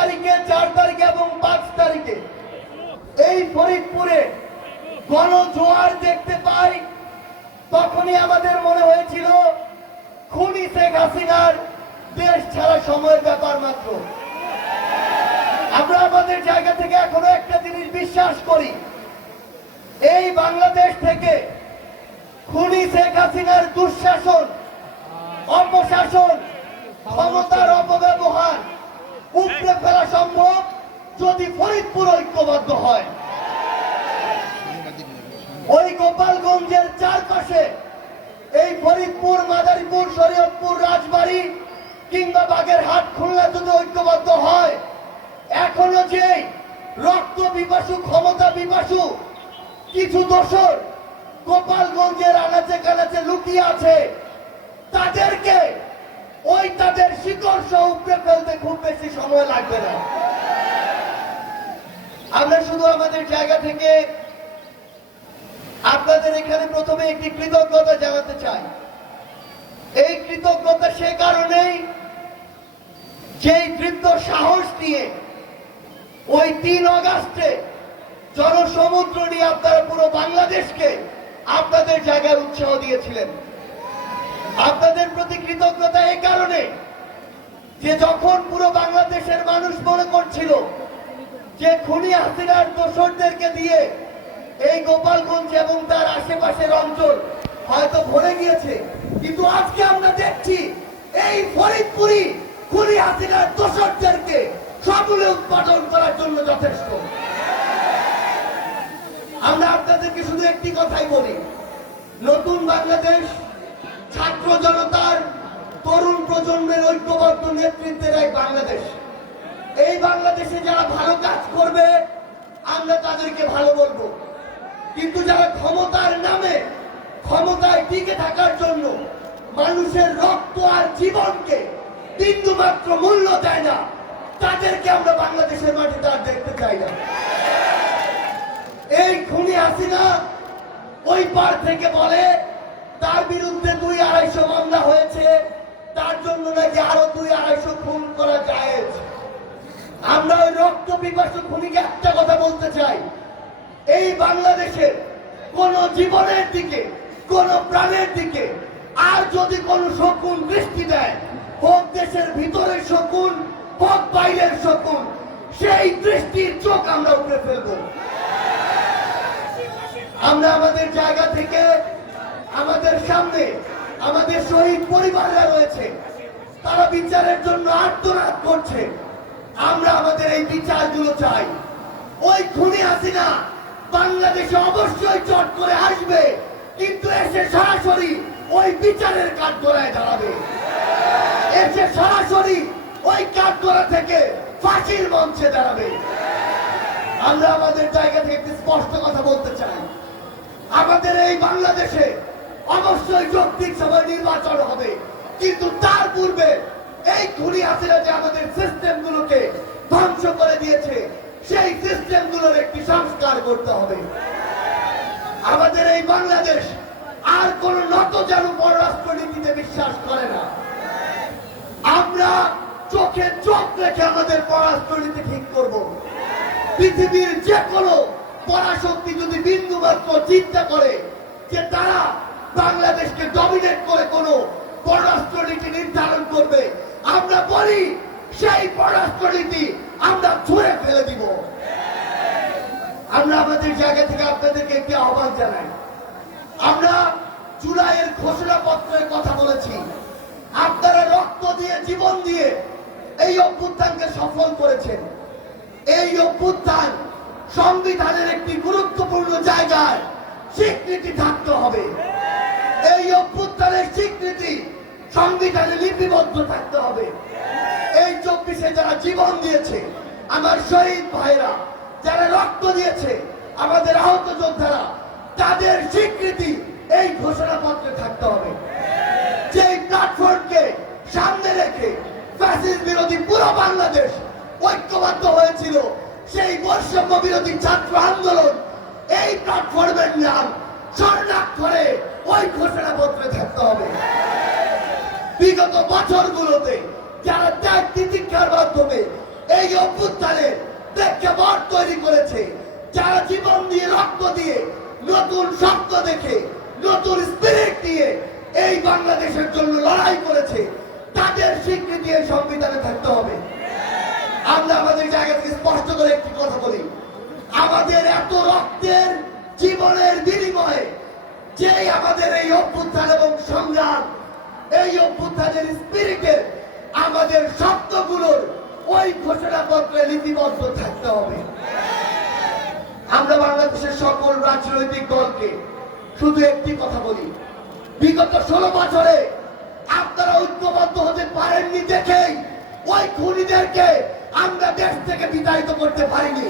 তারিখে, চার তারিখে এবং পাঁচ তারিখে। এই ফরিদপুরে গণজোয়ার দেখতে পাই। তখনই আমাদের মনে হয়েছিল, খুনি শেখ হাসিনার দেশ ছাড়া সময়ের ব্যাপার মাত্র। আমরা আমাদের জায়গা থেকে এখনও একটা জিনিস বিশ্বাস করি। এই বাংলাদেশ থেকে খুনি শেখ হাসিনার দুঃশাসন, অপশাসন, ক্ষমতার অপব্যবহার উপড়ে ফেলা সম্ভব যদি ফরিদপুর ঐক্যবদ্ধ হয়। ওই গোপালগঞ্জের চারপাশে এই ফরিদপুর, মাদারীপুর, শরীয়তপুর, রাজবাড়ি কিংবা বাগেরহাট খুলনা যদি ঐক্যবদ্ধ হয়, এখনও যে রক্ত বিপাসু ক্ষমতা বিপাসু কিছু দোষর গোপালগঞ্জের আনাচে কানাচে লুকিয়ে আছে, তাদেরকে ওই তাদের শিকড় সহ উপড়ে ফেলতে খুব বেশি সময় লাগবে না। আমরা শুধু আমাদের জায়গা থেকে আপনাদের এখানে প্রথমে একটি কৃতজ্ঞতা জানাতে চাই। এই কৃতজ্ঞতা সে কারণেই যেই দৃপ্ত সাহস নিয়ে ওই তিন অগাস্টে জনসমুদ্র নিয়ে আপনারা পুরো বাংলাদেশকে আপনাদের জায়গায় উৎসাহ দিয়েছিলেন। আপনাদের প্রতি কৃতজ্ঞতা এই কারণে যে যখন পুরো বাংলাদেশের মানুষ মনে করছিল যে খুনি হাসিনার দোসরদেরকে দিয়ে এই গোপালগঞ্জ এবং তার আশেপাশের অঞ্চল হয়তো ভরে গিয়েছে, কিন্তু আজকে আমরা দেখছি এই ফরিদপুরি খুনি হাসিনার দোসরদেরকে সকলে উৎপাদন করার জন্য যথেষ্ট। আমরা আপনাদেরকে শুধু একটি কথাই বলি, নতুন বাংলাদেশ ছাত্র জনতার তরুণ প্রজন্মের ঐক্যবদ্ধ নেতৃত্বের এক বাংলাদেশ। এই বাংলাদেশে যারা ভালো কাজ করবে, আমরা তাদেরকে ভালো বলব। কিন্তু যারা ক্ষমতার নামে ক্ষমতায় টিকে থাকার জন্য মানুষের রক্ত আর জীবনকে বিন্দু মাত্র মূল্য দেয় না, তাদেরকে আমরা বাংলাদেশের মাটিতে আর দেখতে চাই না। এই খুনি হাসিনা ওই পার থেকে বলে বিরুদ্ধে দুই আড়াইশো মামলা হয়েছে, তার জন্য নাকি আরও দুই আড়াইশো খুন করা যায়। আমরা ওই রক্ত পিপাসু খুনিকে একটা কথা বলতে চাই। এই বাংলাদেশের কোন জীবনের দিকে, কোন প্রাণের দিকে আর যদি কোন শকুন দৃষ্টি দেয়, হোক দেশের ভিতরের শকুন, হোক বাইরের শকুন, সেই দৃষ্টির চোখ আমরা উপরে ফেলব। আমরা আমাদের জায়গা থেকে আমাদের সামনে আমাদের শহীদ পরিবাররা রয়েছে। তারা বিচারের জন্য আত্মনাদ করছে। আমরা আমাদের এই বিচারগুলো চাই। ওই খুনি হাসিনা বাংলাদেশে অবশ্যই চট করে আসবে, কিন্তু এসে সরাসরি ওই বিচারের কাঠগড়ায় দাঁড়াবে। এসে সরাসরি ওই কাঠগড়া থেকে ফাঁসির মঞ্চে দাঁড়াবে। আমরা আমাদের জায়গা থেকে একটি স্পষ্ট কথা বলতে চাই। আমাদের এই বাংলাদেশে অবশ্যই যৌক্তিক সময় নির্বাচন হবে। কিন্তু তার পূর্বে এই খুনি হাসিনা যে আমাদের সিস্টেম গুলোকে ধ্বংস করে দিয়েছে, সেই সিস্টেমগুলোর একটি সংস্কার করতে হবে। আমাদের এই বাংলাদেশ আর কোন নত যেন পররাষ্ট্রনীতিতে বিশ্বাস করে না। আমরা চোখে চোখ রেখে আমাদের পররাষ্ট্রনীতি ঠিক করব। পৃথিবীর যে কোনো পরাশক্তি যদি বিন্দু মাত্র চিন্তা করে যে তারা বাংলাদেশকে ডমিনেট করে কোনো পররাষ্ট্রনীতি নির্ধারণ করবে। আমরা বলি, সেই পররাষ্ট্রনীতি আমরা ছুঁড়ে ফেলে দিব। আমরা আমাদের জায়গা থেকে আপনাদেরকে একটি আহ্বান জানাই। আমরা জুলাইয়ের ঘোষণাপত্রের কথা বলেছি। আপনারা রক্ত দিয়ে, জীবন দিয়ে এই অভ্যুত্থানকে সফল করেছেন। এই অভ্যুত্থান সংবিধানের একটি গুরুত্বপূর্ণ জায়গায় স্বীকৃতি থাকতে হবে। এই অভ্যুত্থানের স্বীকৃতি সংবিধানে লিপিবদ্ধ থাকতে হবে। এই চব্বিশে যারা জীবন দিয়েছে, আমার শহীদ ভাইরা, যারা রক্ত দিয়েছে, আমাদের আহত যোদ্ধারা, তাদের স্বীকৃতি এই ঘোষণাপত্রে থাকতে হবে। যে প্ল্যাটফর্মকে সামনে রেখে ফ্যাসিস্ট বিরোধী পুরো বাংলাদেশ ঐক্যবদ্ধ হয়েছিল, সেই বৈষম্য বিরোধী ছাত্র আন্দোলন এই প্ল্যাটফর্মের নাম স্বর্ণাক্ষরে ওই ঘোষণাপত্রে থাকতে হবে। বিগত বছরগুলোতে যারা ত্যাগ তিতিক্ষার মাধ্যমে এই অভ্যুত্থানের প্রেক্ষাপট তৈরি করেছে, যারা জীবন দিয়ে রক্ত দিয়ে নতুন শব্দ দেখে, নতুন স্পিরিট দিয়ে এই বাংলাদেশের জন্য লড়াই করেছে, তাদের স্বীকৃতি এই সংবিধানে থাকতে হবে। আমরা আমাদের জায়গা থেকে স্পষ্ট করে একটি কথা বলি। আমাদের এত রক্তের, জীবনের বিনিময়ে যেই আমাদের এই অভ্যুত্থান এবং সংগ্রাম, এই অভ্যুত্থানের স্পিরিটের আমাদের শব্দগুলোর ওই ঘোষণাপত্রে লিপিবদ্ধ থাকতে হবে। আমরা বাংলাদেশের সকল রাজনৈতিক দলকে শুধু একটি কথা বলি। বিগত ষোলো বছরে আপনারা ঐক্যবদ্ধ হতে পারেননি দেখেই ওই খুনিদেরকে আমরা দেশ থেকে বিতাড়িত করতে পারিনি।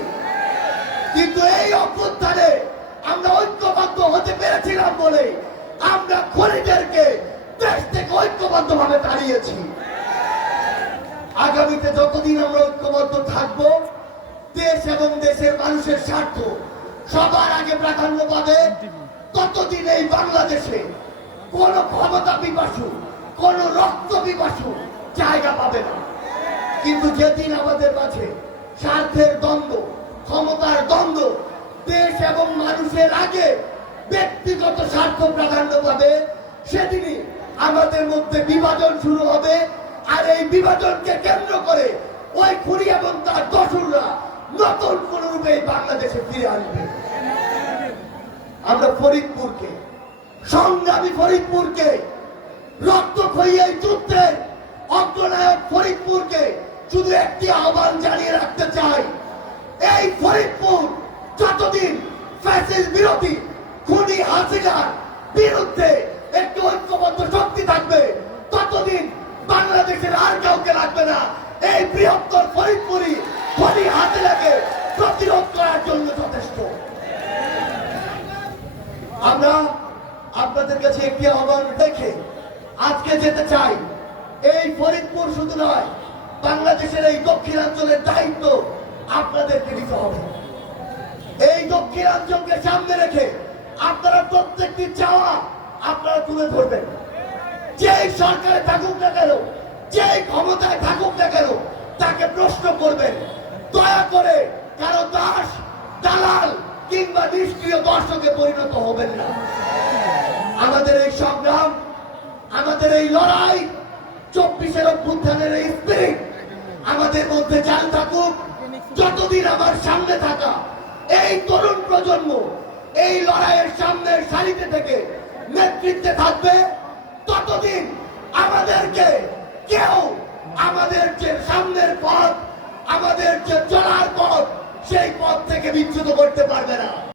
কিন্তু এই অভ্যুত্থানে আমরা ঐক্যবদ্ধ হতে পেরেছিলাম বলে আমরা খুনিদেরকে দেশ থেকে ঐক্যবদ্ধ ভাবে তাড়িয়েছি। আগামীতে যতদিন আমরা ঐক্যবদ্ধ থাকব, দেশ এবং দেশের মানুষের স্বার্থ সবার আগে প্রাধান্য পাবে। ততদিন এই বাংলাদেশে কোন ক্ষমতা পিপাসু, কোন রক্ত পিপাসু জায়গা পাবে না। কিন্তু যেদিন আমাদের মাঝে স্বার্থের দ্বন্দ্ব, ক্ষমতার দ্বন্দ্ব দেশ এবং মানুষের আগে ব্যক্তিগত স্বার্থ প্রাধান্য পাবে, সেদিনই আমাদের মধ্যে বিভাজন শুরু হবে। আর এই বিভাজনকে কেন্দ্র করে ওই খুনি এবং তার দশররা নতুন কোন রূপে বাংলাদেশে ফিরে আসবে। আমরা ফরিদপুরকে, সংগ্রামী ফরিদপুরকে রক্তক্ষয়ী এই যুদ্ধের অগ্রনায়ক ফরিদপুরকে শুধু একটি আহ্বান জানিয়ে রাখতে চাই, এই ফরিদপুর ফ্যাসিস বিরোধী খুনি হাসিনার বিরুদ্ধে একটি ঐক্যবদ্ধ শক্তি থাকবে। ততদিন বাংলাদেশের আর কাউকে লাগবে না। এই বৃহত্তর ফরিদপুরি খুনি হাসিনাকে প্রতিরোধ করার জন্য যথেষ্ট। আমরা আপনাদের কাছে একটি আহ্বান রেখে আজকে যেতে চাই। এই ফরিদপুর শুধু নয়, বাংলাদেশের এই দক্ষিণাঞ্চলের দায়িত্ব আপনাদেরকে নিতে হবে। দক্ষিণাঞ্চলকে সামনে রেখে আপনারা প্রত্যেকটি চাওয়া আপনারা তুলে ধরবেন। যেই সরকারে থাকুক না কেন, যেই ক্ষমতায় থাকুক না কেন, তাকে প্রশ্ন করবেন, দয়া করে কারও দাস, দালাল কিংবা নিষ্ক্রিয় দর্শকে পরিণত হবেন না। আমাদের এই সংগ্রাম, আমাদের এই লড়াই, চব্বিশের অভ্যুত্থানের এই স্পিরিট আমাদের মধ্যে চাল থাকুক। যতদিন আমার সামনে থাকা এই তরুণ প্রজন্ম এই লড়াইয়ের সামনের সারিতে থেকে নেতৃত্বে থাকবে, ততদিন আমাদেরকে কেউ আমাদের যে সামনের পথ, আমাদের যে চলার পথ, সেই পথ থেকে বিচ্যুত করতে পারবে না।